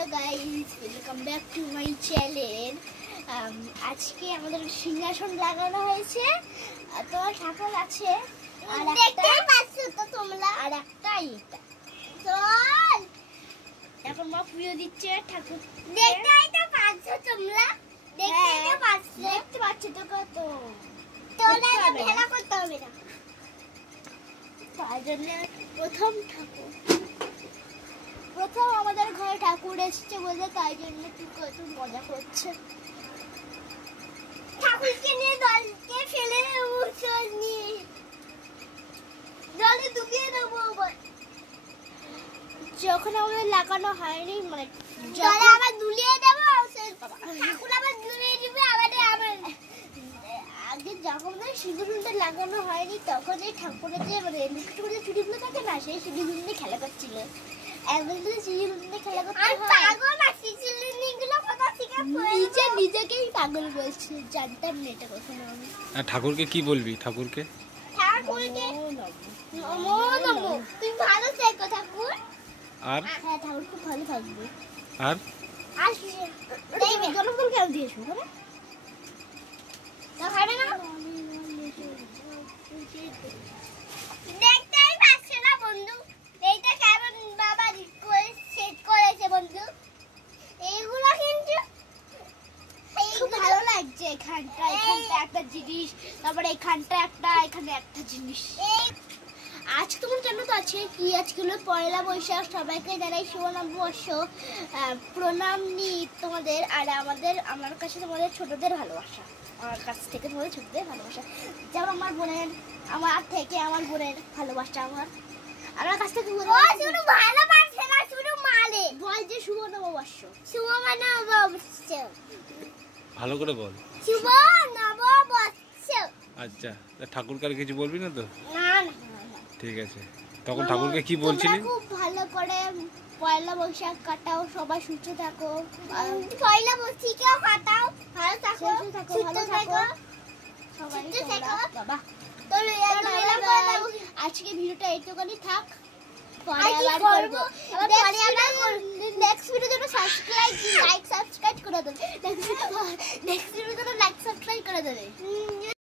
Hello guys, welcome back to my channel. আজকে আমাদের সিংহাসন লাগানো হয়েছে, তোমার ঠাকুর আছে আর দেখতেই পাচ্ছ তো তোমরা, আর একটা এটা চল এখন মা পুজো দিচ্ছে ঠাকুর। দেখতেই তো পাচ্ছ তোমরা, দেখতেই তো পাচ্ছ, দেখতে পাচ্ছ তো কত তোমরা খেলা করতে হবে না, তার জন্য প্রথম আমাদের ঘরে ঠাকুর এসেছে বলে তাই জন্য কত মজা করছে। ঠাকুরকে নিয়ে দলকে ফেলে দেবো, জলে ডুবিয়ে দেবো। যখন আমাদের লাগানো হয়নি মানে জলে আবার দুলিয়ে দেবো, ঠাকুর আবার দুলিয়ে দিবে। আবার আগে যখন সিঁদুরটা লাগানো হয়নি তখন এই ঠাকুরের যে মানে ছুটিগুলো থাকে না, সেই সিঁদুর দিয়ে খেলা করছিল। নিজেকেই পাগল বলছে, জানতাম না এটা কখনো আমি। ঠাকুরকে কি বলবি? ঠাকুরকে তুই ভালো থেকো ঠাকুর। আর হ্যাঁ, ঠাকুর খুব ভালো থাকবে। আর জনফল কেন দিয়েছো খাবে না? দেখতেই পাচ্ছে না বন্ধু, এইটা কেমন বাবা সেট করেছে বন্ধু। এইগুলো কিন্তু খুব ভালো লাগছে। এখানটা একটা জিনিস, তারপরে এখানটা একটা, এখানে একটা জিনিস। আজ তোমার জন্য তো আছে কি, আজকে হলো পয়লা বৈশাখ। সবাইকে জানাই শুভ নববর্ষ, প্রণাম নি তোমাদের। আর আমার কাছে তোমাদের ছোটদের ভালোবাসা, আমার কাছ থেকে তোমাদের ছোটদের ভালোবাসা। যেমন আমার বোনের, আমার থেকে আমার বোনের ভালোবাসা আমার কাছ থেকে শুধু ভালোবাসে না, শুধু মালে বল যে শুভ নববর্ষ। শুভ নববর্ষ ভালো করে বল, শুভ নববর্ষ। আচ্ছা, ঠাকুরকে আর কিছু বলবি না তো? না, ঠিক আছে। তখন ঠাকুরকে কি বলছিলি? খুব ভালো করে পয়লা বৈশাখ কাটাও, সবাই সুস্থ থাকো। পয়লা বৈশাখও কাটাও, ভালো থাকো, সুস্থ থাকো, সবাই থাকো বাবা। তো আজকে ভিডিওটা এইটুকুনি থাক, পরে আবার করব। নেক্সট ভিডিওর জন্য সাবস্ক্রাইব করে দেবে।